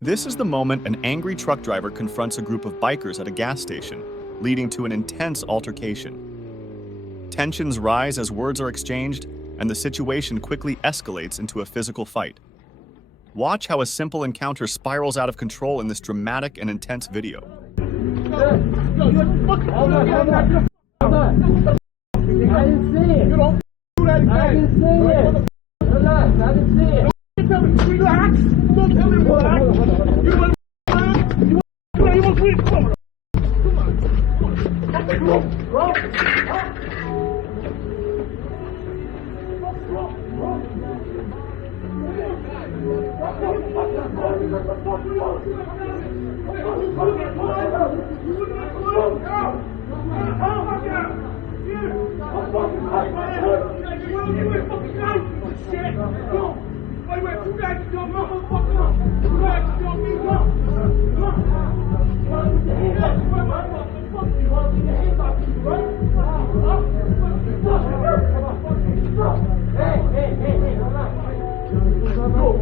This is the moment an angry truck driver confronts a group of bikers at a gas station, leading to an intense altercation. Tensions rise as words are exchanged, and the situation quickly escalates into a physical fight. Watch how a simple encounter spirals out of control in this dramatic and intense video. I didn't see it. I didn't see it. Relax, I didn't see it. Relax. Don't tell me relax. You want to read? Come on.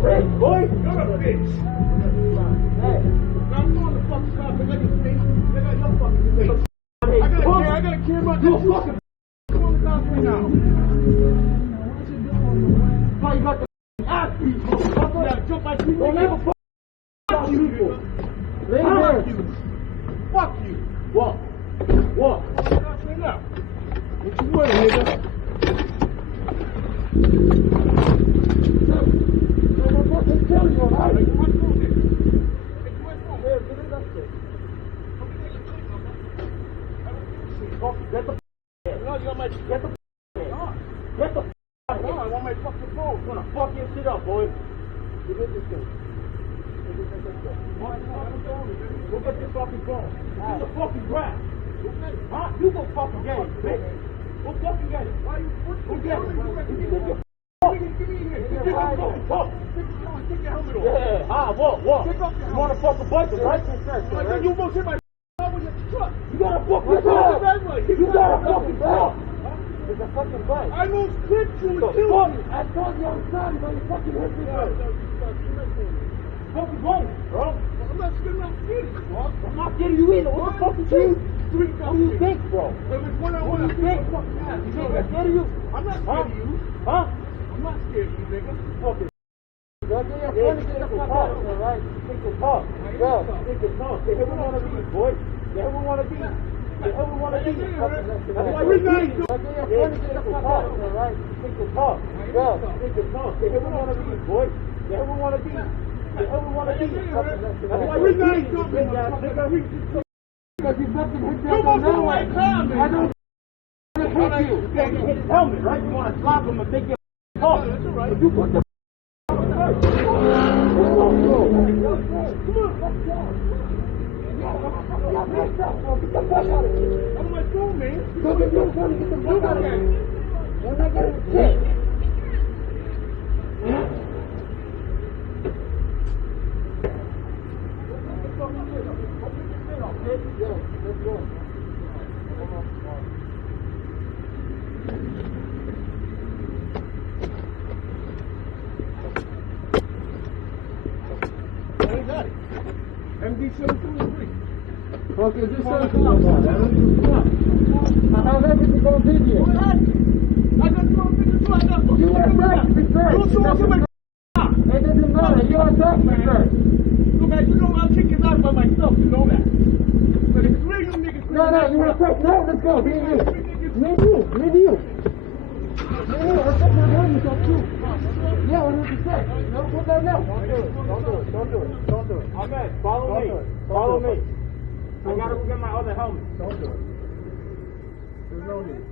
Hey, boy, you're a bitch. Hey, I'm going to fucking stop and let you see. They got your fucking face. I gotta care about this fucking. Come on down to me now. Why you got the ass beat, motherfucker? You gotta jump like you. Don't ever fuck you. Fuck you. Fuck you. Walk. Walk. What you want, nigga? Get the no, you got my get the get the no, I want my fucking phone. I'm gonna fuck your shit up, boy. You get this thing. Go get this fucking phone. Get the fucking grass. Huh? You go fucking get it, bitch. Go fucking get it. Why you go get it? Give me here. Take your fucking phone. Take your helmet off. Yeah, what? You wanna fucking bite the right? You almost hit my you got a fucking dog! You got a fucking dog! It's a fucking bite. I almost clipped you and killed you! I told you I'm sorry, but you fucking hit me. Fucking wrong, bro. I'm not scared, I'm kidding. I'm not kidding you either. What the fuck is you? What do you think, bro? It was one-on-one. What do you think? You think I'm scared of you? I'm not scared of you. Huh? I'm not scared of you, nigga. Fucking. Bro, get the fuck out of here, right? Think your talk. Bro, think your talk. They never want to be, boy. They ever want to be. They ever want to be. That's why we're nice. Get the fuck out of here, right? Think your talk. Bro, think your talk. They ever want to be, boy. They ever want to be. They ever want to be. That's why we're nice. Because you fucking hit that on now. I don't hit you. You can't hit his helmet, right? You want to slap him and make him talk. That's all right. You put the Get the fuck out of here. I'm on my phone, man. Go get your phone and get the fuck out of here. You're not getting shit. Let's go. I ain't got it. MD-723. Okay, just set it up. I have everything on video. I got you on video too. I got you attacked me first. You show us my it doesn't matter. You attacked me first. Look, you know I'll kick his out by myself. You know that. But it's three of you niggas. No, you want to press? No, let's go. Me and you. I'll take my gun and talk too. Yeah, 100%. No, put that now. Don't do it. Ahmed, follow me. I gotta go get my other helmet. Don't do it. There's no need.